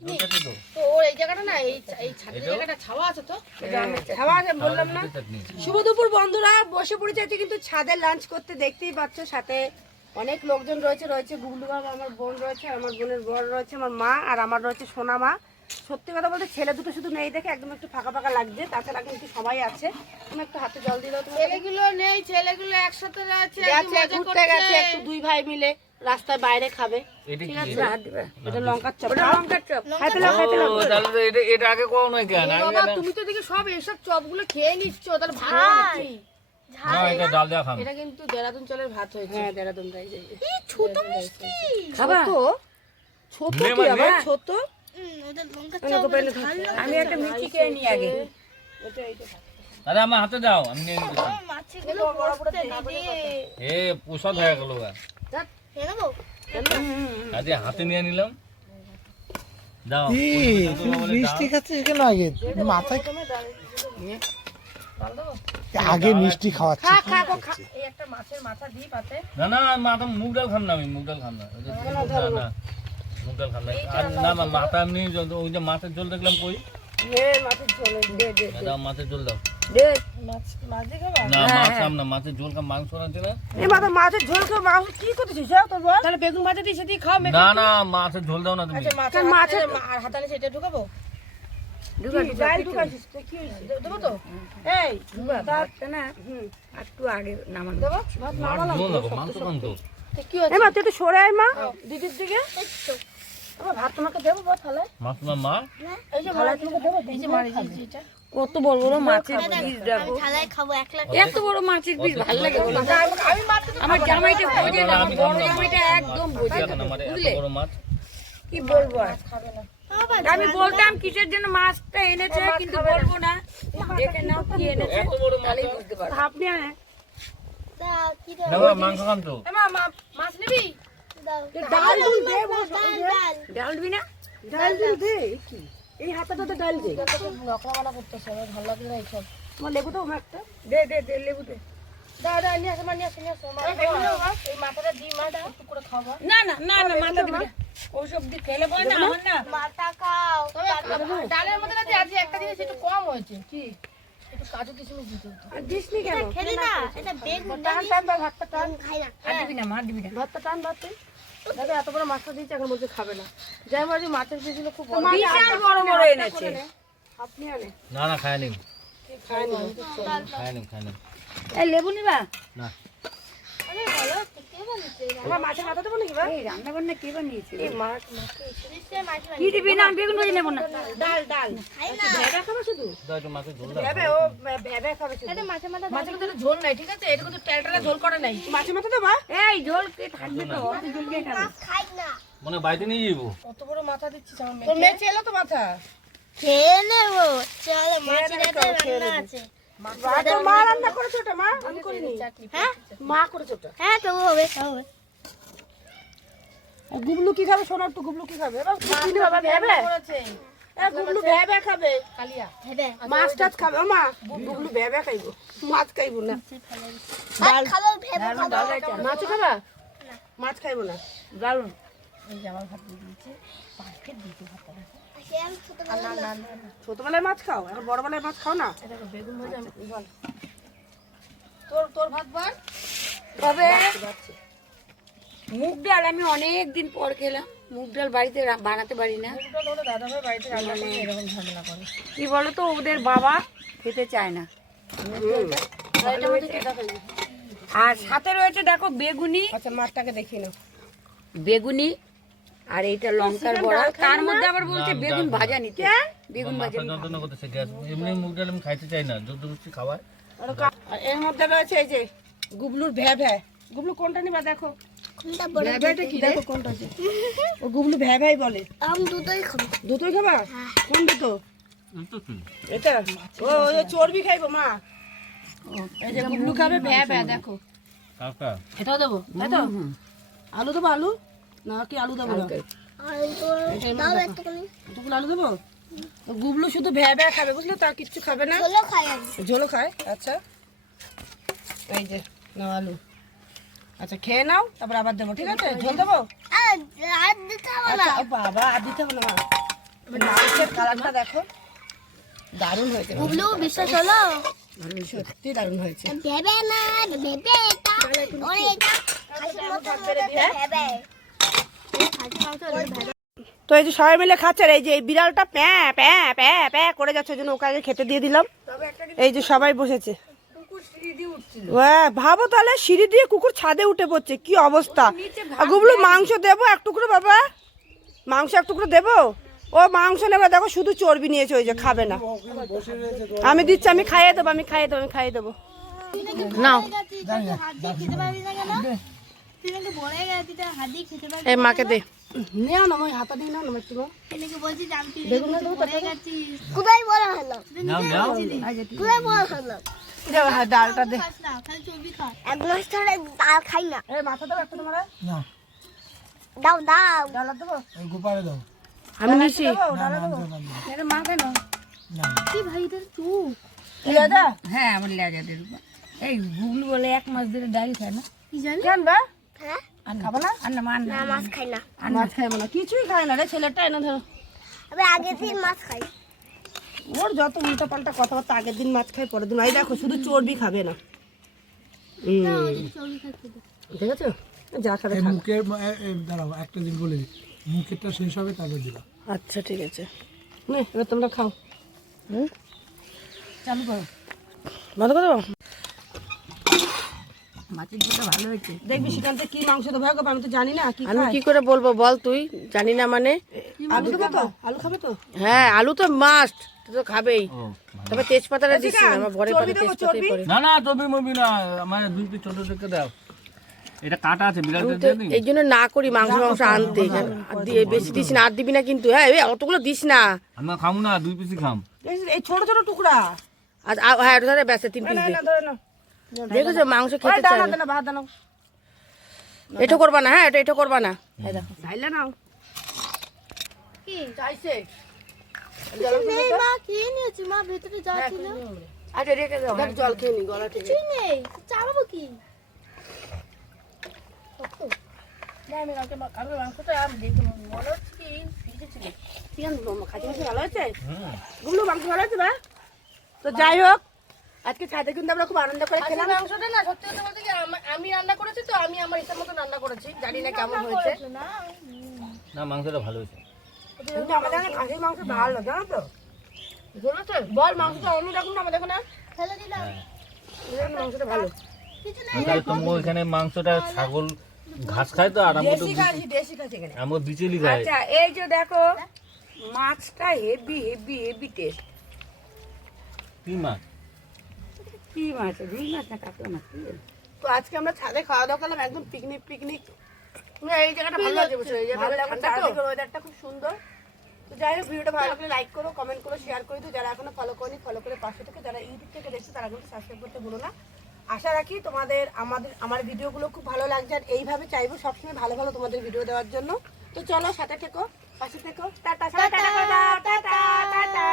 ঝোলটাতে তো তো ওর এই জায়গাটা না এই এই ছাদের জায়গাটা ছাওয়া আছে তো। খাওয়া আছে বললাম না। শুভ দুপুর বন্ধুরা। বসে পড়েছে কিন্তু ছাদে লাঞ্চ করতে দেখতেই পাচ্ছ সাথে অনেক লোকজন রয়েছে রয়েছে গুগলু বাবা আমার বোন রয়েছে আমার বোনের বর রয়েছে আমার মা আর আমার রয়েছে সোনা মা। সত্যি কথা বলতে ছেলে দুটো শুধু নেই দেখে একদম একটু ফাঁকা ফাঁকা লাগছে। তাছাড়া কিন্তু সবাই আছে। তুমি একটু হাতে জল দিয়ে দাও ছেলেগুলো নেই ছেলেগুলো একসাথে ঘুরতে গেছে একটু দুই ভাই মিলে। রাস্তায় বাইরে খাবে। ঠিক আছে? এটা লঙ্কার চপ। লঙ্কার চপ। খাইতে লাও খাইতে লাও। তাহলে এটা এটা আগে কোন? নয় কেন বাবা তুমি তো দেখি সব এইসব চপগুলো খেয়ে নিচ্ছ তাহলে ভাত হচ্ছে এটা কিন্তু দেরাদুন চালের ভাত হয়েছে। হ্যাঁ দেরাদুন রাই যাই ছোট মিষ্টি। খাবা? ছোট? কি? আবার ছোট? আমি একটা মিষ্টি খেয়ে নিই আগে। আরে আমার হাতে দাও আমি নিয়ে এ হয়ে গেল আজকে হাতে নিয়ে নিলাম। দাও মিষ্টি খাচ্ছিস কেন আগে? মাথায় আগে মিষ্টি খাওয়াচ্ছি খা খা গো, খা। এই একটা মাছের মাথা দিই পাতে না না মাথা মুগ ডাল খাম না আমি মুগ ডাল খাম না। না না মুগ ডাল খাম না। আর না মা- মাথা এমনি ওই যে মাছের ঝোল দেখলাম কই? মাছের ঝোল দে দে দাও মাছের ঝোল দাও। খাম না মাছের ঝোল খাম মাংস আছে না? এ মাথা মাছের ঝোল খেয়ে মাংস কি করতেছিস? হ্যাঁ তোর বল। তাহলে বেগুন ভাজা দিয়ে সেটি খাও না না মাছের ঝোল দাও না তুমি। আচ্ছা মাছের আর হাতালে সেটা ঢুকাবো? তো তো? ভাত তো তো দিদির দিকে? ভাত তোমাকে দেবো তাহলে। মা? এই যে ভাত তোমাকে দেবো কত বড় বড় মাছের পিস দেখো। এত বড় মাছের পিস ভালো লাগে আমি আমার জামাইটা বোঝে না আমার বড় জামাইটা একদম বোঝে না বুঝলে? কি বলব আর? খাবে না। আমি বলতাম কিসের জন্য মাছটা এনেছে কিন্তু বলব না। দেখে নাও কি এনেছে তাহলেই বুঝতে পারবে। আপনি আনে দাও কি দাও? না বাবা, মাংস খাম তো। এ মা মা- মাছ নিবি? দাও। ডাল ডাল ডাল ডাল দিবি না? ডাল দে কি? এই হাতাটাতে ডাল দে। মানা করতেছে আমার ভালো লাগে না এইসব। তোমার লেবু দাও একটা দে দে দে লেবু দে। দাও দাও নিয়ে আসো মা নিয়ে আসো নিয়ে আসো মা। খাও। এই মাথাটা দিই মা একটু করে খাওয়া। না না না না মাথা দিবি না। ওসব দিয়ে খেলে পরে না আমার না। মাথা খাও ডালের মধ্যে না দিয়ে একটা জিনিস একটু কম হয়েছে। কি? একটু কাজু কিশমিশ দিতে হতো। আর দিস নি কেন খেলি না এটা বেগুন টান টান ভাত ভাতটা টান। খাই না। আর দিবি না মা দিবি না। ভাতটা টান ভাত দাদা এত বড় মাছটা দিয়েছে এখন বলছে খাবে না। যাই মাঝে মাছের পিসগুলো খুব বড়। বিশাল বড় বড় এনেছে। আপনি আনে। না না খায় নিম খায় না খায় নিম খায় নিম এই লেবু নিবা? না। আরে ভালো আমার মাছের মাথা দেবো নাকি বা এই রান্না বান্না কে বানিয়েছে? এই মাছ কি দিবি না বেগুন ভাজি নেব না। ডাল ডাল। খাই খাবে শুধু? মাছের ঝোল ভেবে ও ভেবে খাবে শুধু। এটা মাছের মাথা মাছের মধ্যে ঝোল নাই ঠিক আছে? এটা কিন্তু ঝোল করে নাই। মাছের মাথা দেবা? এই ঝোল কে থাকবে তো? ঝোল কে খাবে? খাই না। মনে বাড়িতে নিয়ে যাব। কত বড় মাথা দিচ্ছিস আমার তোর মেয়ে চেলো তো মাথা। খেয়ে নেব। চলো মাছের রান্না আছে। মা রান্না করেছে ওটা মা? আমি করিনি। হ্যাঁ? মা করেছে ওটা। হ্যাঁ তবু হবে হবে। গুবলু কি খাবে সোনার তো গুবলু কি খাবে? এবার কি নিবে বাবা ভেবে গুবলু ভেবে খাবে। কালিয়া। মাছ টাছ খাবে। মা গুবলু। ভেবে খাইবো মাছ খাইবো না। ভাত খাব ভেবে খাব। মাছ খাবা? মাছ খাইবো না। দারুণ এই যে আমার ভাত দিয়েছে। দেখো ছোটবেলায় মাছ খাও? এখন বড়বেলায় মাছ খাও না? বেগুন ভাজা বল তোর তোর ভাত বার তবে মুগ ডাল আমি অনেক দিন পর খেলাম। মুগ ডাল বাড়িতে বানাতে পারি না। করে কি বলতো ওদের বাবা খেতে চায় না। আর সাথে রয়েছে দেখো বেগুনি। আচ্ছা মাছটাকে দেখিয়ে নাও। বেগুনি আর এইটা লঙ্কার বড়া। তার মধ্যে আবার বলছে বেগুন ভাজা নিতে। বেগুন ভাজা যন্ত্রণা করতেছে গ্যাস এমনি মুগ ডাল আমি খাইতে চাই না যত বেশি খাওয়ায়। আর এর মধ্যে রয়েছে এই যে গুবলুর ভ্যা ভ্যা। গুবলু কোনটা নিবা দেখো। কোনটা বড় ভ্যা ভ্যাটা কি দেখো কোনটা আছে ও গুবলু ভ্যা ভ্যাই বলে। আমি দুটোই খাব। দুটোই খাবা? কোন দুটো? এটা ও চর্বি খাইবো মা। এই যে গুবলু খাবে ভ্যা ভ্যা দেখো। কাকা দেবো তাই তো? আলু দেবো আলু? না কি আলু দেবো না? তো আলু দেবো? গুবলু শুধু ভ্যা ভ্যা খাবে বুঝলে? তার কিচ্ছু খাবে না। ঝোলও খায় আচ্ছা। এই যে নাও আলু। আচ্ছা খেয়ে নাও তারপর আবার দেবো ঠিক আছে? ঝোল দেবো? না। আচ্ছা বাবা আর দিতে হবে না কালারটা দেখো। দারুণ হয়েছে বুবলু বিশ্বাস হলো? সত্যি দারুণ হয়েছে। ভেবে না ভেবে এটা ওরে এটা খাসির খাসির মতো ভেবে। তো এই যে সবাই মিলে খাচ্ছে আর এই যে এই বিড়ালটা প্যাঁ প্যাঁ প্যাঁ প্যাঁ করে যাচ্ছে ওই জন্য ওকে আগে খেতে দিয়ে দিলাম এই যে সবাই বসেছে হ্যাঁ ভাবো তাহলে সিঁড়ি দিয়ে কুকুর ছাদে উঠে পড়ছে কি অবস্থা গুবলু মাংস দেবো এক টুকরো বাবা মাংস এক টুকরো দেবো ও মাংস নেবে দেখো শুধু চর্বি নিয়েছে ওই যে খাবে না আমি দিচ্ছি আমি খাইয়ে দেবো আমি খাইয়ে দেবো আমি খাইয়ে দেবো নাও এই মাকে দে। নেও না মই হাতা না আমি তুই বলে গেছিস কোথায় বলা হলো? নাও নাও। কোথায় বলা হলো? দেও হ্যাঁ ডালটা দে। খালি চর্বি খা। এক মাস ধরে ডাল খাই না। এই মাথা দাও একটু তোমার। না। দাও দাও। ডালা দেবো? ওই গোপালে দাও। আমি নিছি। না মা কেন? না। কি ভাই তোর চুপ দাদা হ্যাঁ আমার লেজাদের এই গুগল বলে এক মাস ধরে ডাল খায় না। কি জানি? কেন বা খাব না? আর না মান মাছ খাই না। মাছ খাইবো না কিছুই খায় না রে ছেলেটা এনে ধরো। আমি আগে দিন মাছ খাই। ওর যত উল্টা পাল্টা কথাবার্তা আগের দিন মাছ খাই পরের দিন এই দেখো শুধু চর্বি খাবে না। খাচ্ছি দেখেছ? যা খাবে দাঁড়াও একটা দিন বলে দিই। মুখেরটা শেষ হবে তারপর দিবা। আচ্ছা ঠিক আছে। নে এবার তোমরা খাও। হুম? চালু করো। বন্ধ করে মাছের ঝোলটা ভালো হয়েছে। দেখবি সেখান থেকে কি মাংস দেবো? গো আমি তো জানি না কি আমি কি করে বলব বল তুই? জানি না মানে। আলু দেবো তো? আলু খাবে তো? হ্যাঁ আলু তো মাস্ট তো খাবেই। তবে তেজপাতাটা দিস না আমার ভরে চর্বি তেজপাতাই চর্বি? না না তবে মবি না আমার দুই পিস ছোট থেকে দাও। এটা কাটা আছে বিড়ালটা দিয়ে দিই এই জন্য না করি মাংস মাংস আনতে। বেশি দিস না। আর দিবি না কিন্তু হ্যাঁ অতগুলো দিস না। আমরা খাম না দুই পিসই খাম। এই- ছোট ছোট টুকরা। আর হ্যাঁ ধরে ব্যাসে তিন পিস না দে। না ধরে না দেখেছ মাংস খেতে দানা এটা করবা না হ্যাঁ এটা এটা করবা না। এই দেখো। ঢাইলে নাও। কি? চাইছে। মা খেয়ে নিয়েছি মা ভেতরে যা ছিল। আচ্ছা রেখে দাও দেখ জল খেয়ে নি গলা ঠিক কিছুই নেই চালাবো কি? কালকে মা- বা তো যাই হোক আজকে ছাদে কিন্তু আমরা খুব আনন্দ করে খেলাম। মাংসটা না সত্যি কথা বলতে কি আমি রান্না করেছি তো আমি আমার ইচ্ছা মতো রান্না করেছি জানি না কেমন হয়েছে। না? মাংসটা ভালো হয়েছে। কিন্তু আমাদের এখানে খাসির মাংস ভালো জানো তো? বলেছে বল মাংসটা অন্য রকম না আমাদের এখানে? ফেলে দিলাম। মাংসটা ভালো। কিছু তোমার এখানে মাংসটা ছাগল ঘাস খায় তো আর আমরা তো দেশি খাসি এখানে। আমরা বিচেলি খাই আচ্ছা এই যে দেখো মাছটা হেভি হেভি হেভি টেস্ট কি মাছ? কি মাছ রুই মাছ না কাতলা মাছ? তো আজকে আমরা ছাদে খাওয়া দাওয়া করলাম একদম পিকনিক পিকনিক এই জায়গাটা ভালো লাগছে বসে এই জায়গাটা ওয়েদারটা খুব সুন্দর। তো যাই হোক ভিডিওটা ভালো লাগলে লাইক করো কমেন্ট করো শেয়ার করে দিও। যারা এখনও ফলো করেনি ফলো করে পাশে থেকে। যারা ইউটিউব থেকে দেখছে তারা কিন্তু সাবস্ক্রাইব করতে ভুলো না। আশা রাখি তোমাদের আমাদের আমার ভিডিওগুলো খুব ভালো লাগছে। আর এইভাবে চাইব সবসময় ভালো ভালো তোমাদের ভিডিও দেওয়ার জন্য। তো চলো সাথে থেকো পাশে থেকো। Tata tata tata tata.